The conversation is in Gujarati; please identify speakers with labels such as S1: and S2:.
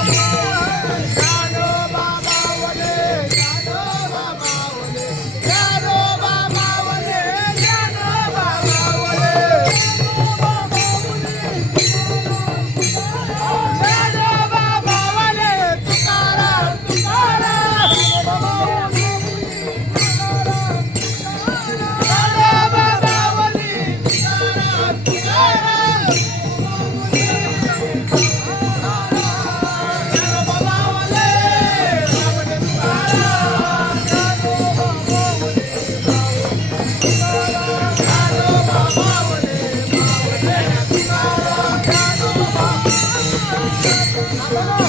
S1: Amém. Bye.